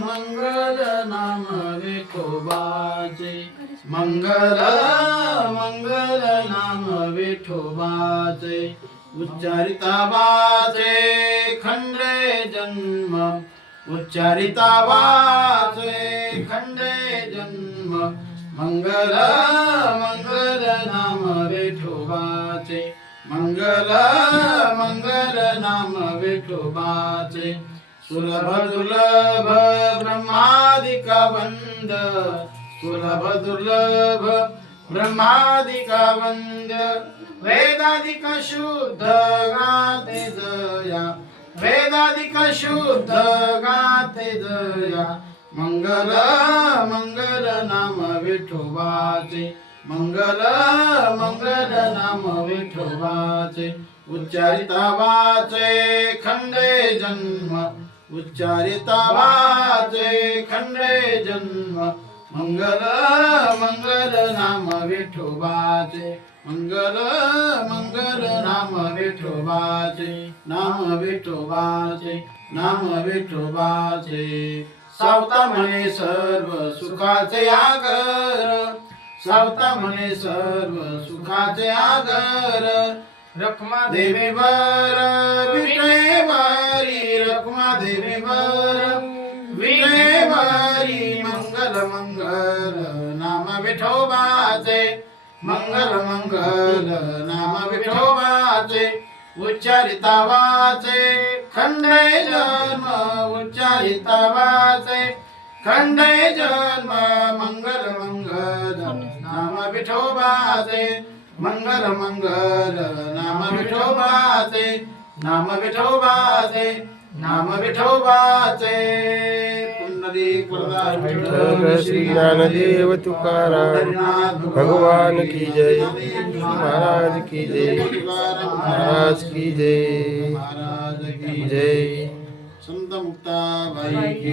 मंगल नाम विठोबाचे मंगल मंगल नाम विठोबाचे उच्चारिता वाचे खंडे जन्म उच्चारिता वाचे खंडे जन्म मंगल मंगल नाम विठोबाचे मंगल मंगल नाम विठोबाचे सुलभ दुर्लभ ब्रह्मादिका वंद सुलभ दुर्लभ ब्रह्मादिका वंद वेदादिक शुद्ध गाते जया वेदादिक शुद्ध गाते जया मंगल मंगल नाम विठोबाचे मंगल मंगल नाम विठोबाचे उच्चारिता वाचे खंडे जन्म उच्चारिता वाचे खंडे जन्म मंगल मंगल नाम विठोबाचे मंगल मंगल नाम विठोबाचे नाम विठोबाचे नाम विठोबाचे सावता म्हणे सर्व सुखाचे आगर सावता म्हणे सर्व सुखाचे आगर रखमा देवीवर विटेवारी रखमा देवीवर विटेवारी मंगल मंगल नाम विठोबाचे मंगल मंगल नाम विठोबाचे उच्चारिता वाचे खंडे जन्म उच्चारिता वाचे खंडे जन्म मंगल मंगल नाम विठोबाचे मंगल मंगल नाम विठोबाचे नाम विठोबाचे नाम विठोबाचे पुंडलिक वरदान विठ्ठल श्री ज्ञानदेव तुकाराम भगवान की जय महाराज की जय महाराज की जय महाराज की जय संत मुक्ताबाई की